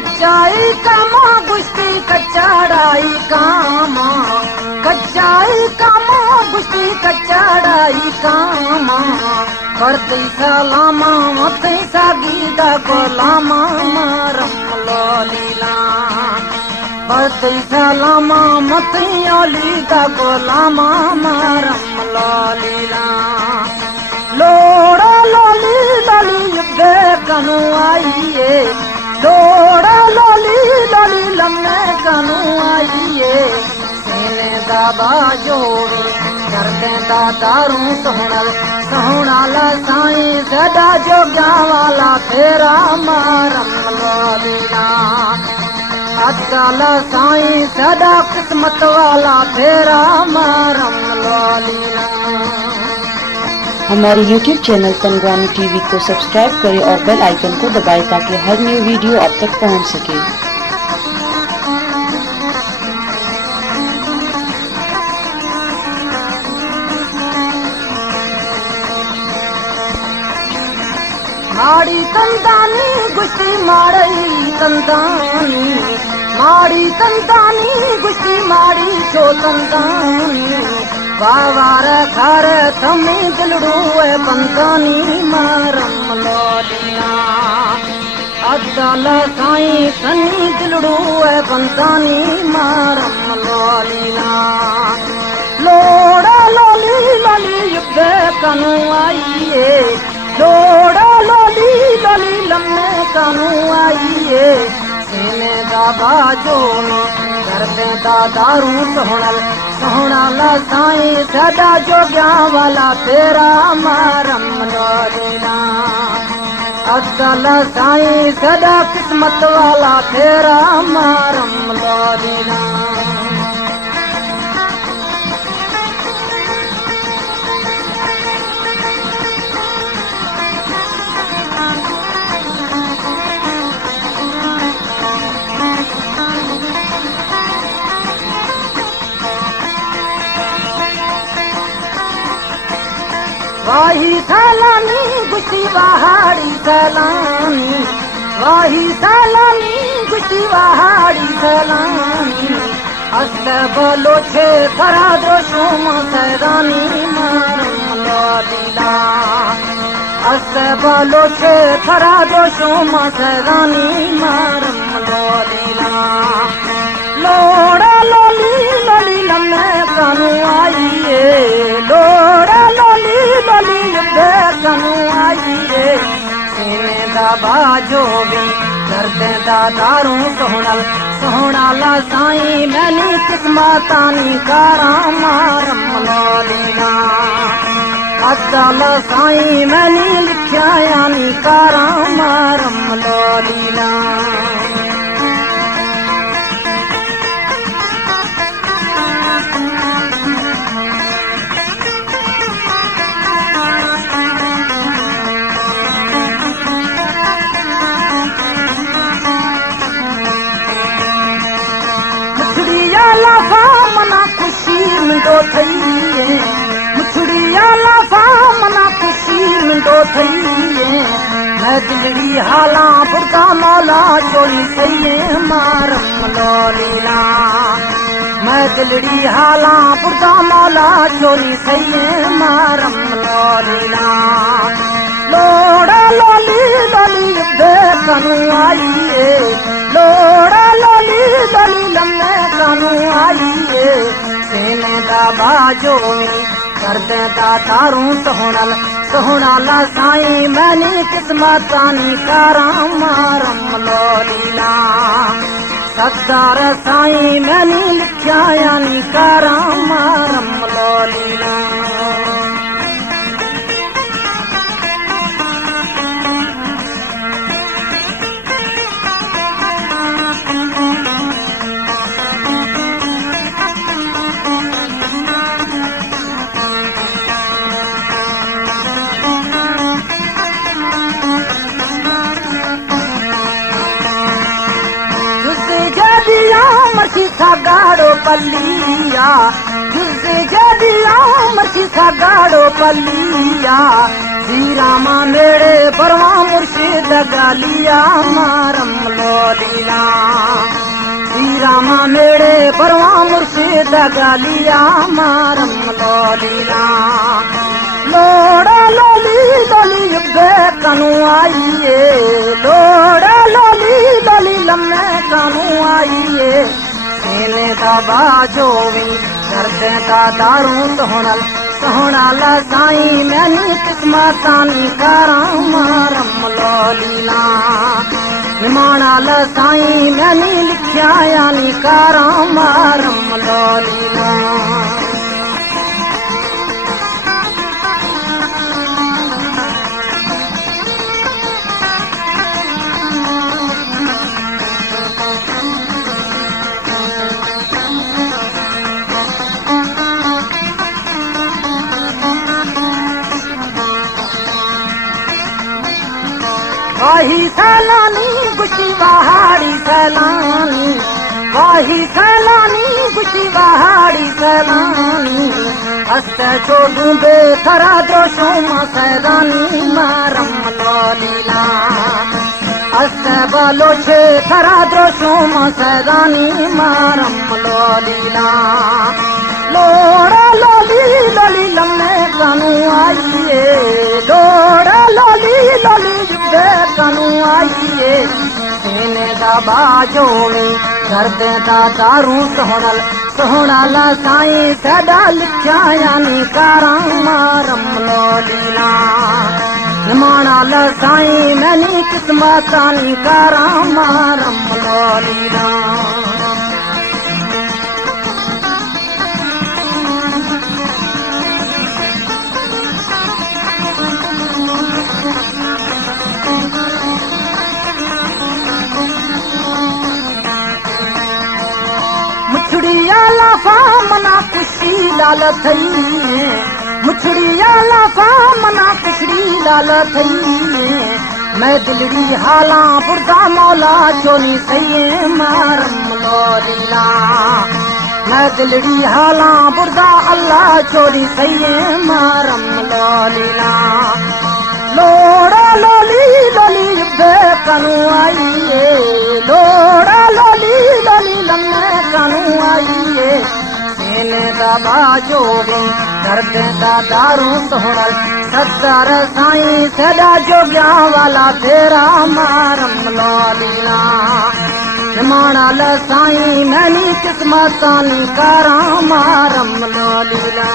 कच्चाई कामा गुस्ती कच्चाड़ाई कामा कच्चाई कामा गुस्ती कच्चाड़ाई कामा करते सलामा मते सागीदा गोलामा मारम लोलीला करते सलामा मते ओलीदा गोलामा मारम लोलीला लोड़ा लोली लोली युद्धे कनु आइए लोड़ा लोली लोली लम्मे कनु आइए सीने दाबा जोड़ी करते दारू सोहणाला साईं सदा जोग्या वाला तेरा मारम लोलीला अजकाला साईं सदा किस्मत वाला तेरा मारम लोलीला। हमारे YouTube चैनल तनगवानी टीवी को सब्सक्राइब करें और बेल आइकन को दबाएं ताकि हर न्यू वीडियो आप तक पहुंच सके। माड़ी तंदानी गुस्ती माड़ी तंदानी माड़ी तंदानी गुस्ती माड़ी छो तंदानी बावार घर थमी दिलड़ू बंदानी मारम लोलिया अजल साईं सनी दिलड़ू बंदानी मारम लोलिया लोड़ा लोली लोली युद्ध कनु आइए लोड़ा लोली लोली लम्मे कनु आइए सीने दाबा जोनी करते दारू सोहणाला साईं सदा जोग्या वाला तेरा मारम लोलीला अजकल साईं सदा किस्मत वाला तेरा मारम लोलीला। वाही सलानी गुस्ती वहाड़ी सलानी वाही सलानी गुस्ती वहाड़ी सलानी अस्त बोलो छे करा दो शुम सैदानी मारम लोलीला अस्त बोलो छे करा दो शुम सैदानी मारम लोलीला लोड़ा लोली लोली लम्मे कनु आइए लोड़ा लोली लोली युद्ध कनु आइए सीने दाबा जोगी करते दारू सोहणाला साईं मैंने किस्मतानी कारा मारम लोलीला अजल साईं मैंने लिखा यानी कारा मारम लोलीला। मिंडो थईए मुछड़िया लाफा मना खुशी मिंडो थईए मैं दिलड़ी हाला फुरका मौला चोली सईए मारम लोलीला मैं दिलड़ी हाला फुरका मौला चोली सईए मारम लोलीला लोड़ा लोली लोली युद्ध कनु आइए लोड़ा लोली लोली लम्मे कनु आइए सीने दाबा जोनी करते दारू सोहणाला साईं मैंने किस्मतानी कारा मारम लोलीला सदार साईं मैंने लिखा यानी कारा मारम लोलीला। मर्ची सागाड़ो पलिया जुसे जदिया मर्ची सागाड़ो पलिया श्री रामा मेरे परवा मुर्शिद गालिया मारम लो लीला श्री रामा मेरे परवा मुर्शिद गालिया मारम लो लीला लोड़ा लोली लोली युगे कनु आइए लोड़ा लोली लोली लम्मे कनु आइए सीने दा बाजोवी करदे दा दारू सोहणल सोहणाल साईं मैनी किस्मतानी कारां मारम लो लीला निमाणाल साईं मैनी लिखिया यानी कारां मारम लो लीला वाही सैलानी गुशी पहाड़ी सैलानी वाही सैलानी गुशी पहाड़ी सैलानी हस्ते छोड़ू बेथरा द्रोशों मा सैदानी मारम लो लीला हस्ते बालो छे थरा द्रोशों मा सैदानी मारम लो लीला लोड़ा लोली लोली लम्मे कानू आइए लोड़ा लोली लोली कनु आइए सीने दा बाजोवी करदे दा दारू सोहणल सोहणाल साईं सदा लिखिया यानी कारां मारम लो लीला निमाणाल साईं मैनी किस्मतानी कारां मारम लो लीला मुछड़िया लाफा मना खुशी लाल थई मुछड़िया लाफा मना खुशी लाल थई मैं दिलड़ी हाला बुरदा मौला चोनी सही मारम लो लीला मैं दिलड़ी हाला बुरदा अल्लाह चोरी सही मारम लो लीला लोड़ा लोली लोली बेकनु आइए लोड़ा लोली लोली लम्मे कनु आइए सीने दा बाजोगी दर्द दा दारू सोहणल सत्तर साईं सदा जोग्या वाला तेरा मारम लो लीला निमाणाल साईं मैनी किस्मतानी कारां मारम लो लीला